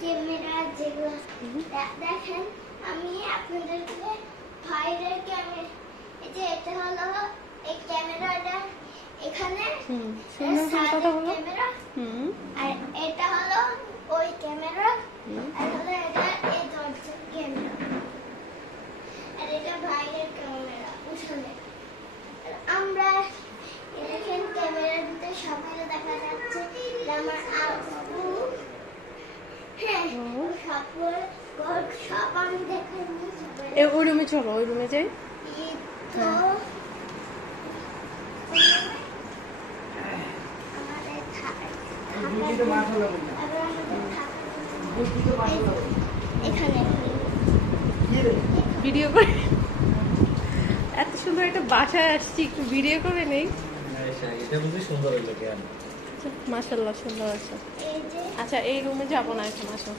Camera যেগুলো দেখেন, আমি আপনাদেরকে বাইরের ক্যামেরা, এই যে এটা হলো এই ক্যামেরাটা, এখানে ক্যামেরা, আর এটা হলো ওই ক্যামেরা, আর হলো এটা এই দরজার ক্যামেরা, আর এটা বাইরের ক্যামেরা উঠানে। আমরা দেখেন ক্যামেরার ভিতরে সবগুলো দেখা যাচ্ছে। আমার আপু, হ্যাঁ সব আমি দেখাই। ওই রুমে চলো, ওই রুমে যাই। তো এখানে ভিডিও করে এত সুন্দর একটা বাসায় আসছি, একটু ভিডিও করে নেই। মাশাআল্লাহ সুন্দর আছে। আচ্ছা এই রুমে যাব না এখন, আসো।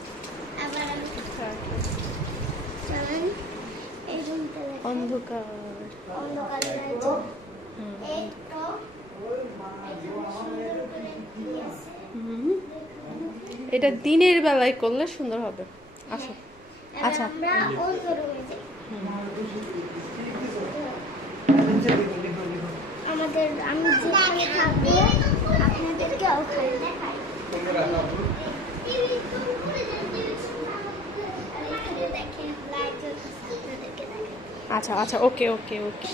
অন্ধকার এটা দিনের বেলায় করলে সুন্দর হবে। আসো। আচ্ছা আমাদের, আমি যেখানে থাকবো আপনাদেরকে ওখানে দেখাই। আচ্ছা আচ্ছা, ওকে ওকে ওকে।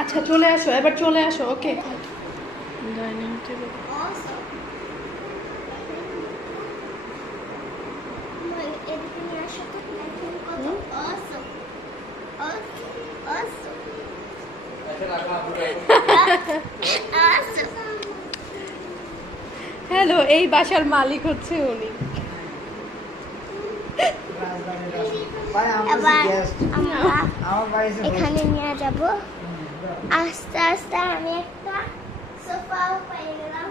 আচ্ছা চলে আসো, এবার চলে আসো। ওকে ডাইনিং টেবিল। হ্যালো, এই বাসার মালিক হচ্ছে উনি। এখানে নিয়ে যাব আস্তে আস্তে। আমি একটা সোফাও পেয়ে গেলাম।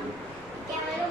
ক্যামেরা